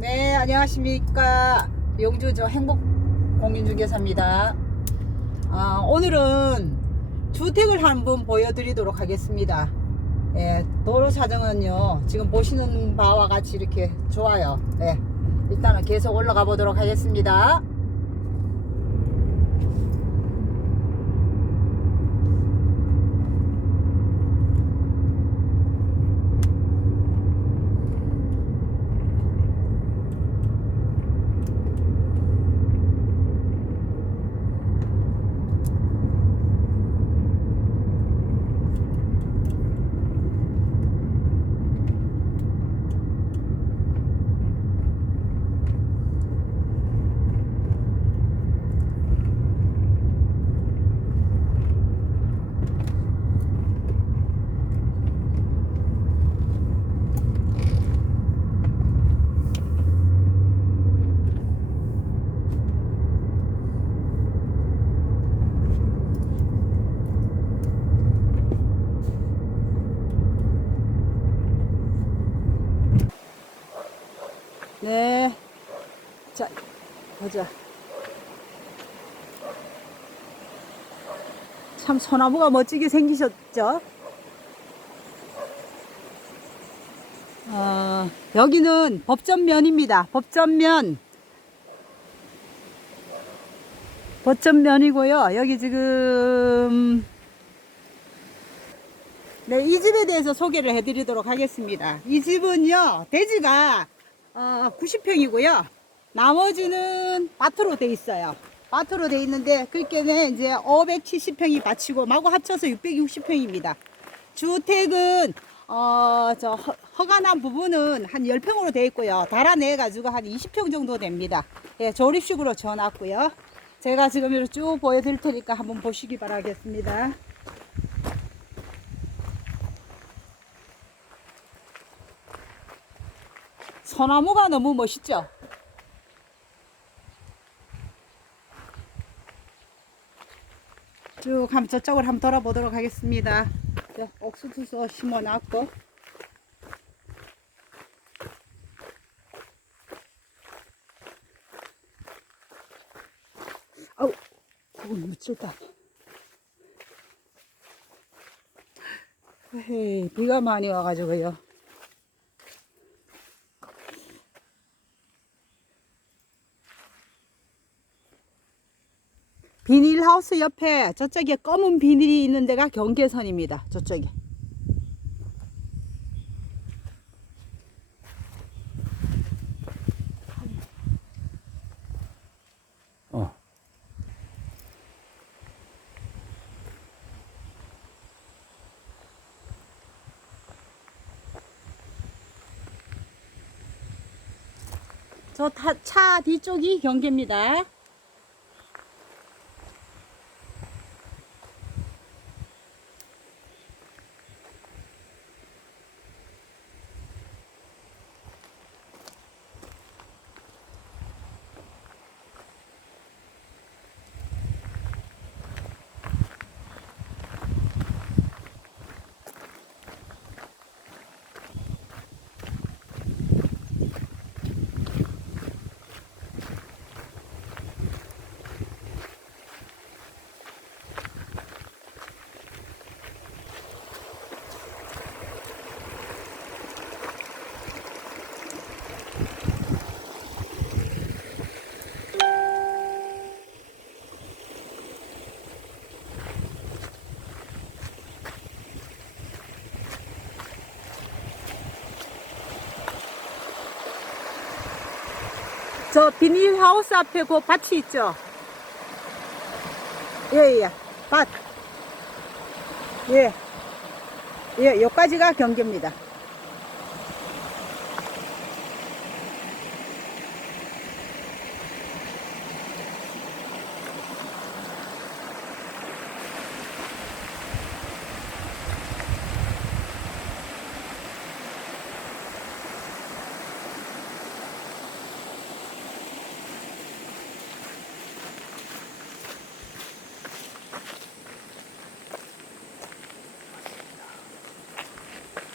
네, 안녕하십니까. 영주 저 행복 공인중개사입니다. 아, 오늘은 주택을 한번 보여드리도록 하겠습니다. 예, 도로 사정은요, 지금 보시는 바와 같이 이렇게 좋아요. 예, 일단은 계속 올라가 보도록 하겠습니다. 네. 자, 보자. 참 소나무가 멋지게 생기셨죠? 어, 여기는 법전면입니다. 법전면. 법전면이고요. 여기 지금 네, 이 집에 대해서 소개를 해드리도록 하겠습니다. 이 집은요, 대지가 어, 90평이고요. 나머지는 밭으로 돼 있어요. 밭으로 돼 있는데 그게는 이제 570평이 밭이고 마구 합쳐서 660평입니다. 주택은 어, 저 허, 허가난 부분은 한 10평으로 돼 있고요. 달아내 가지고 한 20평 정도 됩니다. 예, 조립식으로 지어놨고요. 제가 지금 이렇게 쭉 보여드릴 테니까 한번 보시기 바라겠습니다. 소나무가 너무 멋있죠? 쭉 한번 저쪽으로 한번 돌아보도록 하겠습니다. 자, 옥수수 심어놨고. 아우, 그건 묻혔다. 헤이, 비가 많이 와가지고요. 비닐하우스 옆에 저쪽에 검은 비닐이 있는 데가 경계선입니다. 저쪽에. 어. 저 차 뒤쪽이 경계입니다. 저 비닐 하우스 앞에 그 밭이 있죠? 예, 예. 밭. 예. 예, 여기까지가 경계입니다.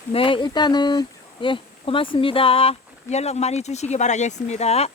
네, 일단은 예, 고맙습니다. 연락 많이 주시기 바라겠습니다.